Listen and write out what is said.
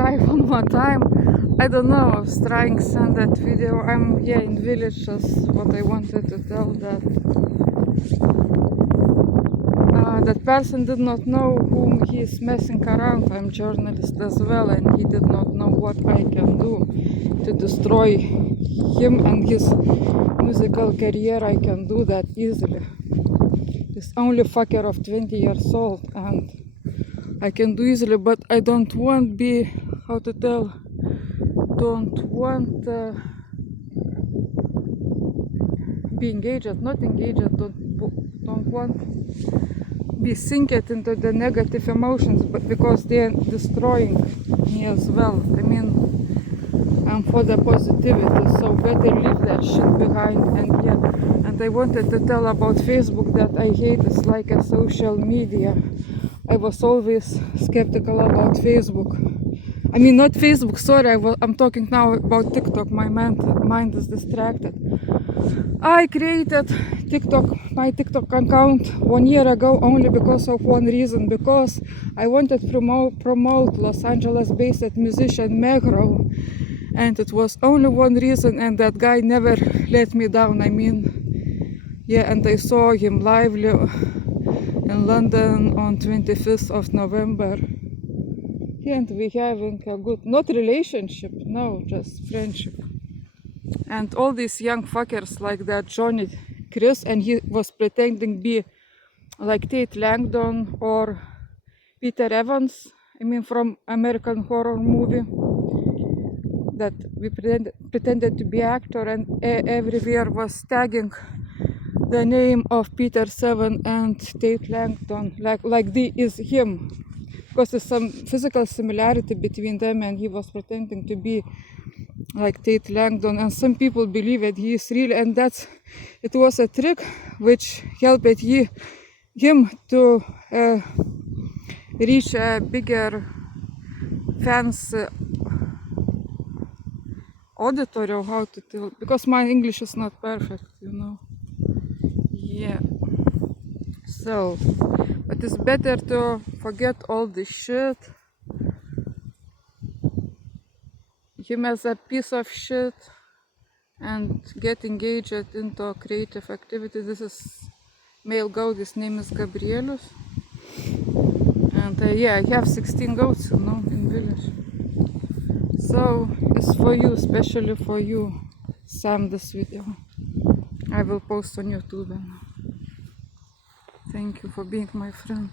hi one more time. I don't know, I was trying to send that video. I'm in village, just what I wanted to tell, that that person did not know whom he is messing around. I'm journalist as well, and he did not know what I can do to destroy him and his musical career. I can do that easily. This only fucker of 20 years old, and I can do easily, but I don't want be, how to tell, don't want be engaged, not engaged, don't want be synced into the negative emotions, but because they're destroying me as well. I mean, I'm for the positivity, so better leave that shit behind. And I wanted to tell about Facebook that I hate. It's like a social media. I was always skeptical about Facebook. I mean, not Facebook, sorry, I'm talking now about TikTok. My mind is distracted. I created my TikTok account 1 year ago only because of one reason, because I wanted to promote Los Angeles-based musician Megro, and it was only one reason, and that guy never let me down. I mean, and I saw him live in London on 25th of November. And we having a good, not relationship, no, just friendship. And all these young fuckers like that Johnny Chris, and he was pretending to be like Tate Langdon or Peter Evans, I mean from American Horror movie, that we pretended to be actor, and everywhere was tagging the name of Peter Seven and Tate Langdon, like the is him, because there's some physical similarity between them, and he was pretending to be like Tate Langdon, and some people believe that he is real, and it was a trick which helped him to reach a bigger fans auditorium, how to tell, because my English is not perfect, you know. So, but it's better to forget all this shit. Him as a piece of shit, and get engaged into creative activity. This is male goat, his name is Gabrielus, and I have 16 goats, you know, in village. So it's for you, especially for you, Sam, this video. I will post on YouTube. Thank you for being my friend.